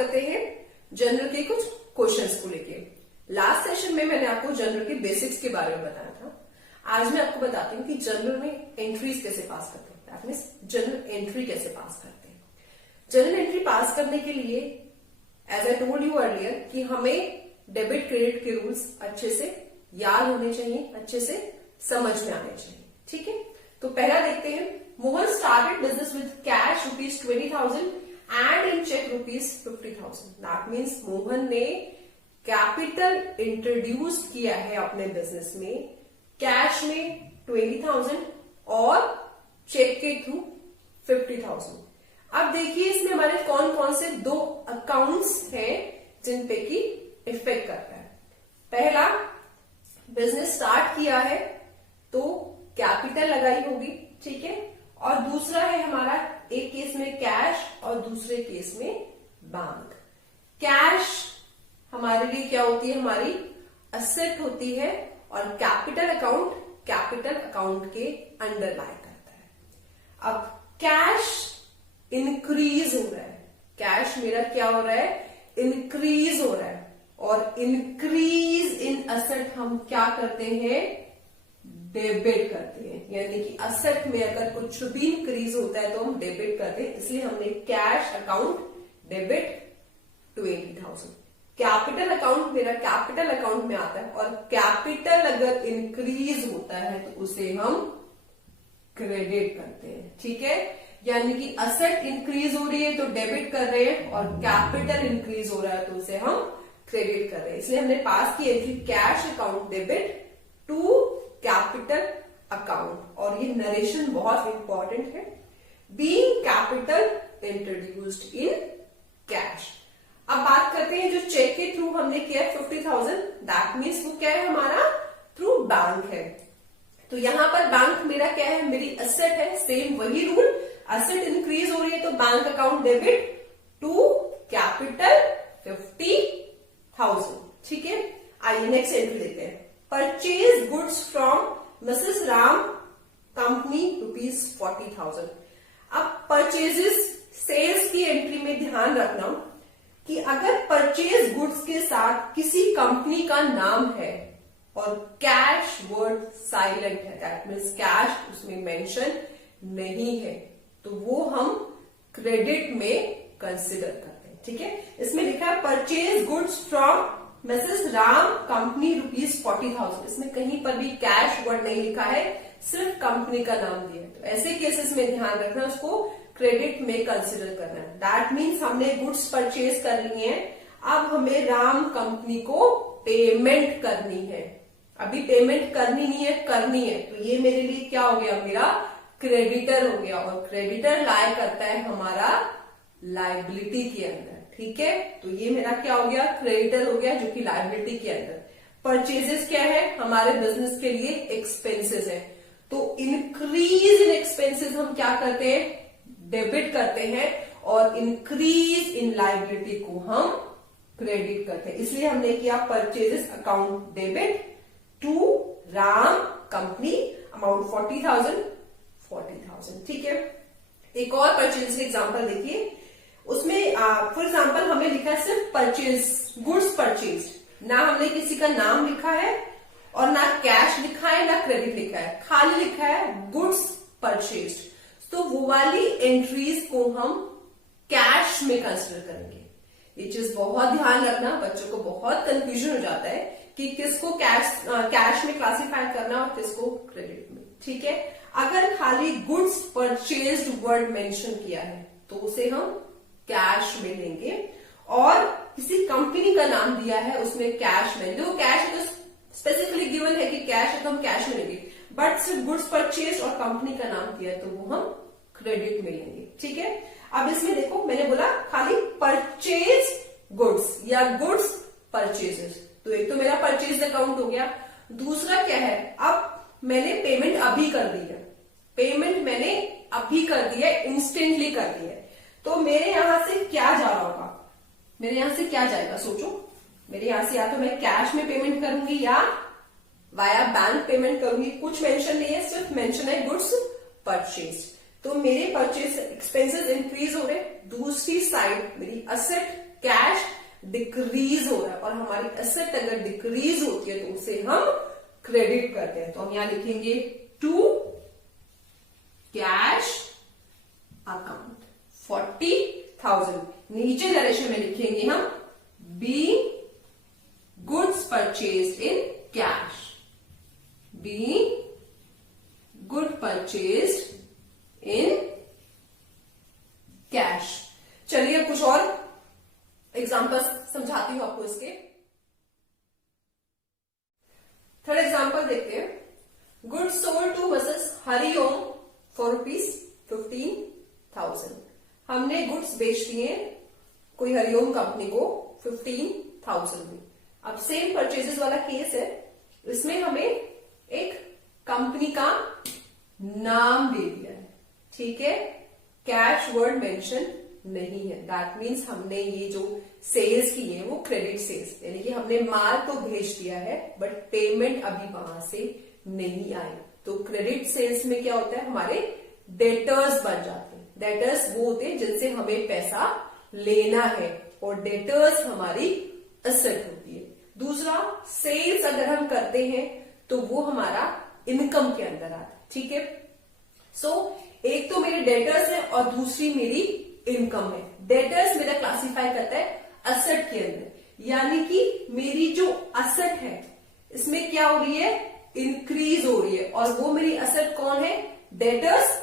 करते हैं जनरल के कुछ क्वेश्चंस को लेके। लास्ट सेशन में मैंने आपको जनरल के बेसिक्स के बारे में बताया था। आज मैं आपको बताती हूँ कि जनरल में एंट्रीज कैसे पास करते हैं, दैट मींस जनरल एंट्री कैसे पास करते हैं। जनरल एंट्री पास करने के लिए as I told you earlier कि हमें डेबिट क्रेडिट के रूल्स अच्छे से याद होने चाहिए, अच्छे से समझ में आने चाहिए। ठीक है, तो पहला देखते हैं। Mohan started business with cash ₹20,000 and in cheque ₹50,000। That means Mohan ने कैपिटल इंट्रोड्यूस किया है अपने बिजनेस में, कैश में 20,000 और चेक के थ्रू 50,000। अब देखिए इसमें हमारे कौन कौन से दो अकाउंट्स हैं जिन पे की इफेक्ट करता है। पहला, बिजनेस स्टार्ट किया है तो कैपिटल लगाई होगी, ठीक है, और दूसरा है हमारा एक केस में कैश और दूसरे केस में बैंक। कैश हमारे लिए क्या होती है, हमारी असेट होती है, और कैपिटल अकाउंट के अंडर लाई करता है। अब कैश इंक्रीज हो रहा है, कैश मेरा क्या हो रहा है, इंक्रीज हो रहा है, और इंक्रीज इन असेट हम क्या करते हैं, डेबिट करते हैं। यानी कि असेट में अगर कुछ भी इंक्रीज होता है तो हम डेबिट करते हैं, इसलिए हमने cash account debit 20,000। Capital account मेरा कैपिटल अकाउंट में आता है, और कैपिटल अगर इंक्रीज होता है तो उसे हम क्रेडिट करते हैं। ठीक है, यानी कि असेट इंक्रीज हो रही है तो डेबिट कर रहे हैं, और कैपिटल इंक्रीज हो रहा है तो उसे हम क्रेडिट कर रहे हैं। इसलिए हमने पास की entry cash account debit to capital account, और ये नरेशन बहुत इंपॉर्टेंट है। Being capital introduced in cash. अब बात करते हैं जो चेक के थ्रू हमने किया 50,000, दैट मीन्स वो क्या है, हमारा थ्रू बैंक है। तो यहां पर बैंक मेरा क्या है, मेरी असेट है। सेम वही रूल, असेट इंक्रीज हो रही है तो bank account debit to capital 50,000। ठीक है, आइए नेक्स्ट एंट्री लेते हैं। Purchase goods from Mrs Ram company ₹40,000। अब परचेजेस सेल्स की एंट्री में ध्यान रखना कि अगर परचेज गुड्स के साथ किसी कंपनी का नाम है और कैश वर्ड साइलेंट है, दैट मीन्स कैश उसमें मेंशन नहीं है, तो वो हम क्रेडिट में कंसिडर करते हैं। ठीक है, इसमें लिखा है purchase goods from Mrs Ram company ₹40,000। इसमें कहीं पर भी कैश वर्ड नहीं लिखा है, सिर्फ कंपनी का नाम दिया है। तो ऐसे केसेस में ध्यान रखना, उसको क्रेडिट में कंसिडर करना है। दैट मीन्स हमने गुड्स परचेज कर लिए हैं, अब हमें राम कंपनी को पेमेंट करनी है। अभी पेमेंट करनी नहीं है, करनी है, तो ये मेरे लिए क्या हो गया, मेरा क्रेडिटर हो गया, और क्रेडिटर लाई करता है हमारा लायबिलिटी के अंदर। ठीक है, तो ये मेरा क्या हो गया, क्रेडिटर हो गया, जो कि लायबिलिटी के अंदर। परचेजेस क्या है, हमारे बिजनेस के लिए एक्सपेंसेस है, तो इंक्रीज इन एक्सपेंसेस हम क्या करते हैं, डेबिट करते हैं, और इंक्रीज इन लायबिलिटी को हम क्रेडिट करते हैं। इसलिए हमने किया purchases account debit to Ram company amount 40,000। ठीक है, एक और परचेज का एग्जांपल देखिए। उसमें फॉर एग्जांपल हमें लिखा है सिर्फ परचेज, गुड्स परचेज, ना हमने किसी का नाम लिखा है और ना कैश लिखा है ना क्रेडिट लिखा है, खाली लिखा है गुड्स परचेज। तो वो वाली एंट्रीज को हम कैश में कंसिडर करेंगे। ये चीज बहुत ध्यान रखना, बच्चों को बहुत कंफ्यूजन हो जाता है कि किसको कैश में क्लासिफाई करना और किसको क्रेडिट में। ठीक है, अगर खाली गुड्स परचेज्ड वर्ड मेंशन किया है तो उसे हम कैश में लेंगे, और किसी कंपनी का नाम दिया है उसमें कैश में, जो कैश तो स्पेसिफिकली गिवन है कि कैश है तो हम कैश में लेंगे, बट सिर्फ गुड्स परचेज और कंपनी का नाम दिया है तो वो हम क्रेडिट में लेंगे। ठीक है, अब इसमें देखो मैंने बोला खाली परचेज गुड्स या गुड्स परचेजेस, तो एक तो मेरा परचेज अकाउंट हो गया। दूसरा क्या है, अब मैंने पेमेंट अभी कर दी है, पेमेंट मैंने अभी कर दिया है, इंस्टेंटली कर दिया है, तो मेरे यहां से क्या जा रहा होगा, मेरे यहां से क्या जाएगा, सोचो। मेरे यहां से या तो मैं कैश में पेमेंट करूंगी या वाया बैंक पेमेंट करूंगी, कुछ मेंशन नहीं है, सिर्फ मेंशन है गुड्स परचेज। तो मेरे परचेज एक्सपेंसेस इंक्रीज हो रहे, दूसरी साइड मेरी असेट कैश डिक्रीज हो रहा है और हमारी एसेट अगर डिक्रीज होती है तो उसे हम क्रेडिट करते हैं। तो हम यहां लिखेंगे टू कैश अकाउंट 40,000। नीचे नरेशन में लिखेंगे हम be goods purchased in cash, be good purchased in cash. चलिए कुछ और एग्जांपल्स समझाती हूं आपको इसके। थर्ड एग्जांपल देखते हैं। Goods sold to Mrs Hariom for ₹15,000। हमने गुड्स बेच दिए कोई हरिओम कंपनी को 15,000 में। अब सेम परचेजेस वाला केस है, इसमें हमें एक कंपनी का नाम दे दिया है, ठीक है, कैश वर्ड मेंशन नहीं है। दैट मीन्स हमने ये जो सेल्स की है वो क्रेडिट सेल्स, यानी कि हमने माल तो भेज दिया है बट पेमेंट अभी वहां से नहीं आई। तो क्रेडिट सेल्स में क्या होता है, हमारे डेटर्स बन जाते हैं। डेटर्स वो होते हैं जिनसे हमें पैसा लेना है और डेटर्स हमारी एसेट होती है। दूसरा, सेल्स अगर हम करते हैं तो वो हमारा इनकम के अंदर आता है, ठीक है। सो एक तो मेरे डेटर्स है और दूसरी मेरी इनकम है। डेटर्स मेरा क्लासिफाई करता है एसेट के अंदर, यानी कि मेरी जो एसेट है इसमें क्या हो रही है, इंक्रीज हो रही है। और वो मेरी एसेट कौन है, डेटर्स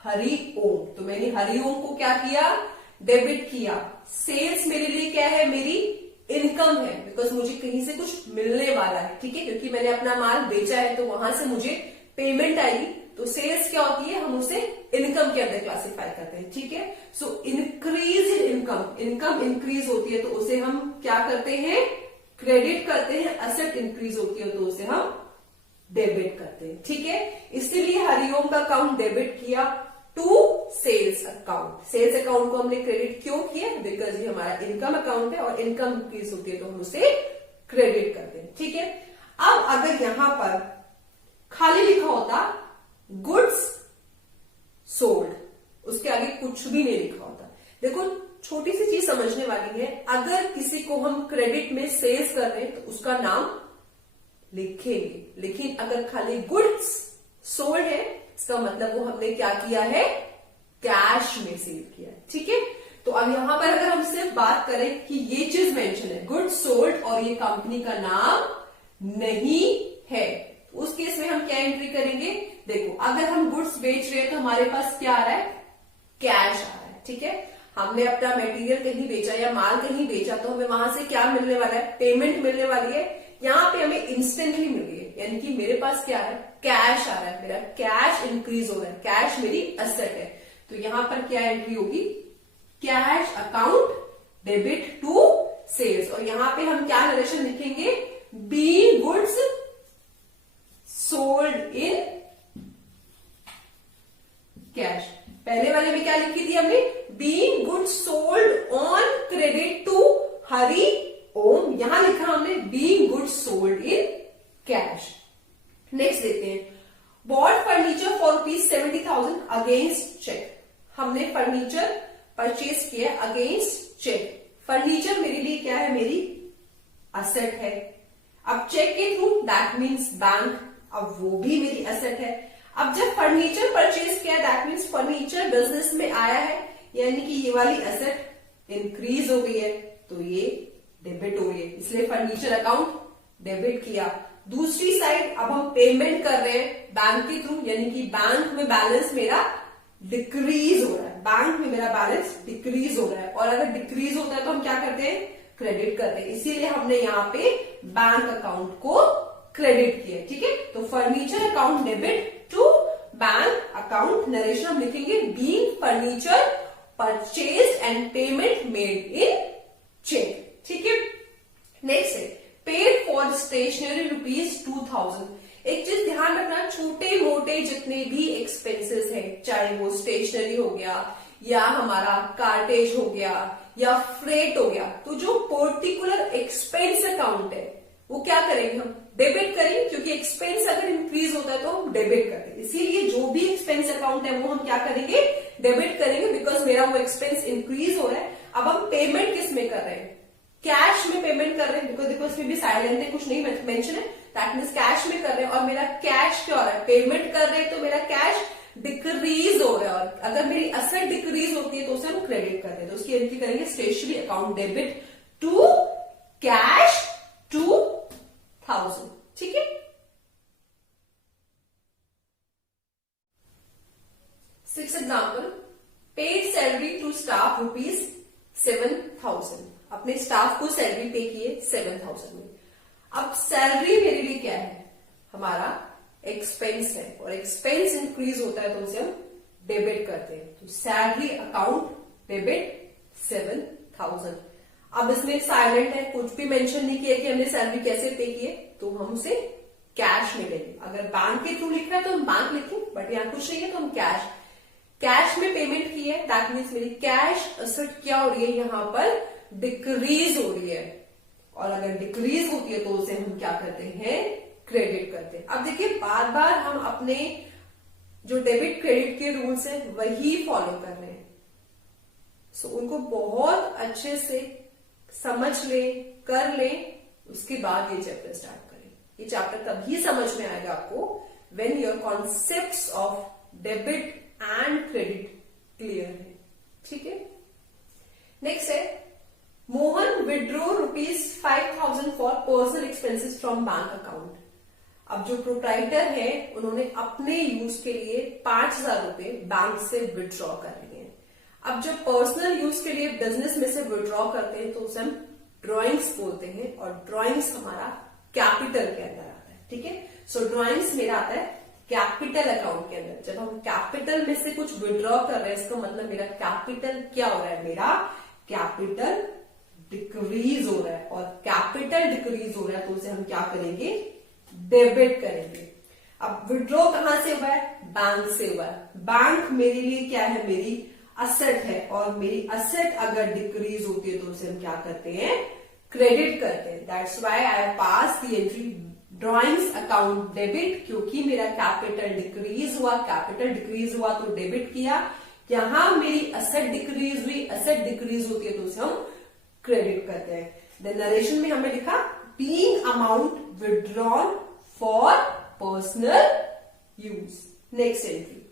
हरिओम। तो मैंने हरिओम को क्या किया, डेबिट किया। सेल्स मेरे लिए क्या है, मेरी इनकम है, बिकॉज मुझे कहीं से कुछ मिलने वाला है, ठीक है, क्योंकि मैंने अपना माल बेचा है तो वहां से मुझे पेमेंट आएगी। तो सेल्स क्या होती है, हम उसे इनकम के अंदर क्लासिफाई करते हैं, ठीक है। So increase in income, income increase होती है तो उसे हम क्या करते हैं, क्रेडिट करते हैं। एसेट इंक्रीज होती है तो उसे हम डेबिट करते हैं, ठीक है। इसीलिए हरिओम का अकाउंट डेबिट किया to sales account. Sales account को हमने क्रेडिट क्यों किया, बिकॉज ये हमारा इनकम अकाउंट है और इनकम इंक्रीज होती है तो हम उसे क्रेडिट करते हैं, ठीक है। अब अगर यहां पर खाली लिखा होता गुड्स सोल्ड, उसके आगे कुछ भी नहीं लिखा होता। देखो छोटी सी चीज समझने वाली है, अगर किसी को हम क्रेडिट में सेल्स कर रहे हैं तो उसका नाम लिखेंगे, लेकिन अगर खाली गुड्स सोल्ड है इसका मतलब वो हमने क्या किया है, कैश में सेल किया है, ठीक है। तो अब यहां पर अगर हम सिर्फ बात करें कि ये चीज मेंशन है गुड्स सोल्ड और ये कंपनी का नाम नहीं है, तो उस केस में हम क्या एंट्री करेंगे। देखो अगर हम गुड्स बेच रहे हैं तो हमारे पास क्या आ रहा है, कैश आ रहा है, ठीक है। हमने अपना मटेरियल कहीं बेचा या माल कहीं बेचा तो हमें वहां से क्या मिलने वाला है, पेमेंट मिलने वाली है। यहाँ पे हमें इंस्टेंटली मिल गई है, यानी कि मेरे पास क्या है, कैश आ रहा है, मेरा कैश इंक्रीज हो रहा है, कैश मेरी एसेट है। तो यहां पर क्या एंट्री होगी, cash account debit to sales. और यहां पे हम क्या नरेशन लिखेंगे, be goods sold in cash. पहले वाले में क्या लिखी थी हमने, being goods sold on credit to Hariom. यहां लिखा हमने being goods sold in cash. Next देखते हैं, bought furniture for ₹70,000 against cheque. हमने फर्नीचर परचेज किया अगेंस्ट चेक। फर्नीचर मेरे लिए क्या है, मेरी एसेट है। अब चेक के थ्रू दैट मीन्स बैंक, अब वो भी मेरी एसेट है। अब जब फर्नीचर परचेज किया दैट मीन्स फर्नीचर बिजनेस में आया है, यानी कि ये वाली एसेट इंक्रीज हो गई है तो ये डेबिट हो गई है, इसलिए फर्नीचर अकाउंट डेबिट किया। दूसरी साइड अब हम पेमेंट कर रहे हैं बैंक के थ्रू, यानी कि बैंक में बैलेंस मेरा डिक्रीज हो रहा है, बैंक में मेरा बैलेंस डिक्रीज हो रहा है। और अगर डिक्रीज होता है तो हम क्या करते हैं, क्रेडिट करते हैं, इसीलिए हमने यहाँ पे बैंक अकाउंट को क्रेडिट किया, ठीक है। तो furniture account debit to bank account. Narration हम लिखेंगे being furniture purchase and payment made in cheque, ठीक है। नेक्स्ट है पेड फॉर स्टेशनरी ₹2,000। एक चीज ध्यान रखना, छोटे मोटे जितने भी एक्सपेंसेस हैं, चाहे वो स्टेशनरी हो गया या हमारा कार्टेज हो गया या फ्रेट हो गया, तो जो पर्टिकुलर एक्सपेंस अकाउंट है वो क्या करेंगे, हम डेबिट करेंगे, क्योंकि एक्सपेंस अगर इंक्रीज होता है तो हम डेबिट करते हैं। इसीलिए जो भी एक्सपेंस अकाउंट है वो हम क्या करेंगे, डेबिट करेंगे बिकॉज मेरा वो एक्सपेंस इंक्रीज हो रहा है। अब हम पेमेंट किस में कर रहे हैं, कैश में पेमेंट कर रहे हैं, बिकॉज देखो इसमें भी साइलेंट है, कुछ नहीं मेंशन है, दैट मीन्स कैश में कर रहे हैं। और मेरा कैश क्या हो रहा है, पेमेंट कर रहे हैं तो मेरा कैश डिक्रीज हो रहा है। और अगर मेरी असेट डिक्रीज होती है तो उसे हम क्रेडिट कर रहे हैं, तो उसकी एंट्री करेंगे stationery account debit to cash 2000। ठीक है, 6th example, paid salary to staff ₹7,000। अपने स्टाफ को सैलरी पे किए 7,000 में। अब सैलरी मेरे लिए क्या है, हमारा एक्सपेंस है, और एक्सपेंस इंक्रीज होता है तो उसे हम डेबिट करते हैं। तो सैलरी अकाउंट डेबिट 7,000। अब इसमें साइलेंट है, कुछ भी मेंशन नहीं किया कि हमने सैलरी कैसे पे किए, तो हम उसे कैश में लेंगे। अगर बैंक के थ्रू लिख रहा है तो हम बैंक लिखें, बट यहाँ कुछ नहीं है तो हम कैश में पेमेंट की है। दैट मीन्स मेरी कैश असेट क्या हो रही है, यहां पर डिक्रीज हो रही है। और अगर डिक्रीज होती है तो उसे हम क्या करते हैं, क्रेडिट करते हैं। अब देखिए बार बार हम अपने जो डेबिट क्रेडिट के रूल्स हैं वही फॉलो कर रहे हैं। सो उनको बहुत अच्छे से समझ लें, कर लें, उसके बाद ये चैप्टर स्टार्ट करें। ये चैप्टर तभी समझ में आएगा आपको when your concepts of debit and credit clear है। ठीक है, नेक्स्ट है, Mohan withdraw ₹5,000 for personal expenses from bank account. अब जो प्रोप्राइटर है उन्होंने अपने यूज के लिए 5,000 रुपए बैंक से विड्रॉ कर लिए हैं। अब जो पर्सनल यूज के लिए बिजनेस में से विड्रॉ करते हैं तो उसे हम ड्रॉइंग्स बोलते हैं, और ड्रॉइंग्स हमारा कैपिटल के अंदर आता है। ठीक है, सो ड्रॉइंग्स मेरा आता है कैपिटल अकाउंट के अंदर। जब हम कैपिटल में से कुछ विड्रॉ कर रहे हैं इसका मतलब मेरा कैपिटल क्या हो रहा है, मेरा कैपिटल डिक्रीज हो रहा है। और कैपिटल डिक्रीज हो रहा है तो उसे हम क्या करेंगे, डेबिट करेंगे। अब विड्रॉ कहां से हुआ है, बैंक से हुआ है। बैंक मेरे लिए क्या है, मेरी असेट है, और मेरी असेट अगर डिक्रीज होती है तो उसे हम क्या करते हैं, क्रेडिट करते हैं। That's why I pass the entry drawings account debit, क्योंकि मेरा कैपिटल डिक्रीज हुआ, कैपिटल डिक्रीज हुआ तो डेबिट किया। यहां मेरी असेट डिक्रीज हुई, असेट डिक्रीज होती है तो उसे हम क्रेडिट करते हैं। देन नरेशन में हमें लिखा being amount withdrawn for personal use. Next entry,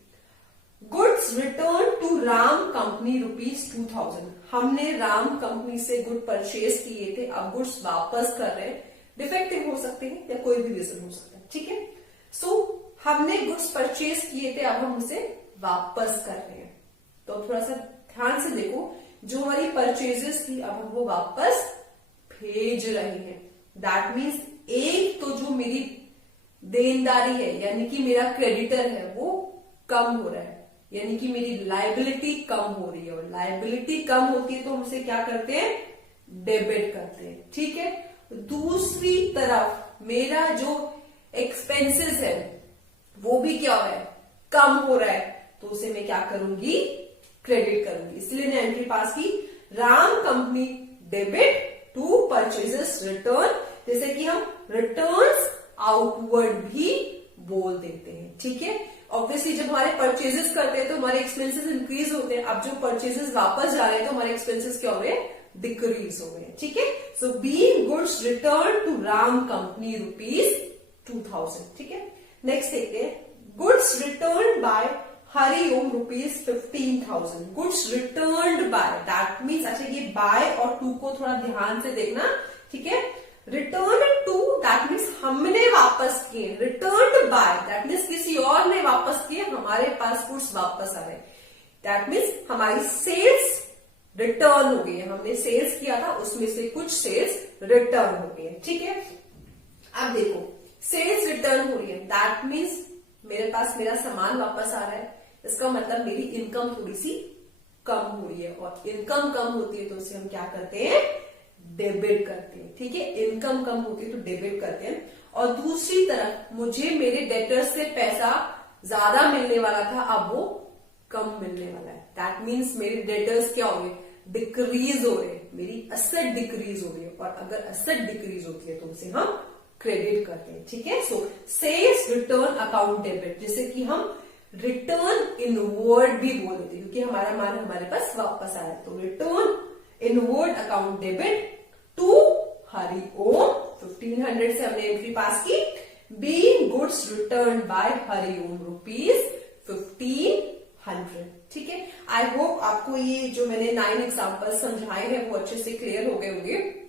goods return to Ram company ₹2,000। हमने राम कंपनी से गुड परचेज किए थे, अब गुड्स वापस कर रहे हैं। डिफेक्टिव हो सकते हैं या कोई भी रीजन हो सकता है। ठीक है, सो हमने गुड्स परचेज किए थे, अब हम उसे वापस कर रहे हैं। तो अब थोड़ा सा ध्यान से देखो, जो हमारी परचेजेस थी अब हम वो वापस भेज रहे हैं। दैट मीन्स एक तो जो मेरी देनदारी है यानी कि मेरा क्रेडिटर है वो कम हो रहा है, यानी कि मेरी लायबिलिटी कम हो रही है। और लायबिलिटी कम होती है तो हम उसे क्या करते हैं, डेबिट करते हैं। ठीक है, दूसरी तरफ मेरा जो एक्सपेंसेस है वो भी क्या हो रहा है, कम हो रहा है, तो उसे मैं क्या करूंगी, क्रेडिट करूंगी। इसलिए मैं एंट्री पास की Ram company debit to purchases return, जैसे कि हम रिटर्न्स आउटवर्ड भी बोल देते हैं। ठीक है, ऑब्वियसली जब हमारे परचेजेस करते हैं तो हमारे एक्सपेंसेस इंक्रीज होते हैं। अब जो परचेजेस वापस जा रहे हैं तो हमारे एक्सपेंसेस क्या हो रहे हैं, डिक्रीज हो गए। ठीक है, so being goods return to Ram company ₹2,000। ठीक है, नेक्स्ट देखते हैं, goods return by Hariom ₹15,000। Goods returned by, that means, अच्छा ये बाय और टू को थोड़ा ध्यान से देखना। ठीक है, रिटर्न टू दैट मीन्स हमने वापस किए, रिटर्न्ड बाय दैट मीन्स किसी और ने वापस किए, हमारे पास गुड्स वापस आ रहे। दैट मीन्स हमारी सेल्स रिटर्न हो गई है, हमने सेल्स किया था उसमें से कुछ सेल्स रिटर्न हो गई है। ठीक है, अब देखो सेल्स रिटर्न हो रही है, दैट मीन्स मेरे पास मेरा सामान वापस आ रहा है, इसका मतलब मेरी इनकम थोड़ी सी कम हो रही है। और इनकम कम होती है तो उसे हम क्या करते हैं, डेबिट करते हैं। ठीक है, इनकम कम होती है तो डेबिट करते हैं। और दूसरी तरफ मुझे मेरे डेटर्स से पैसा ज्यादा मिलने वाला था, अब वो कम मिलने वाला है। दैट मीन्स मेरे डेटर्स क्या हो गए, डिक्रीज हो रहे, मेरी असेट डिक्रीज हो रही है। और अगर असेट डिक्रीज होती है तो उसे हम क्रेडिट करते हैं। ठीक है, so sales return account debit, जैसे कि हम रिटर्न इनवर्ड भी बोल देती क्योंकि हमारा माल हमारे पास वापस आया। तो return inward account debit to Hari Om 1500 से हमने एंट्री पास की। Being goods return by Hari Om ₹1500। ठीक है, आई होप आपको ये जो मैंने 9 एग्जाम्पल समझाए हैं वो अच्छे से क्लियर हो गए होंगे।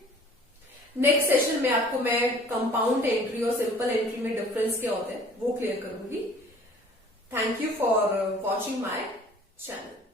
नेक्स्ट सेशन में आपको मैं कंपाउंड एंट्री और सिंपल एंट्री में डिफरेंस क्या होता है वो क्लियर करूंगी। Thank you for watching my channel.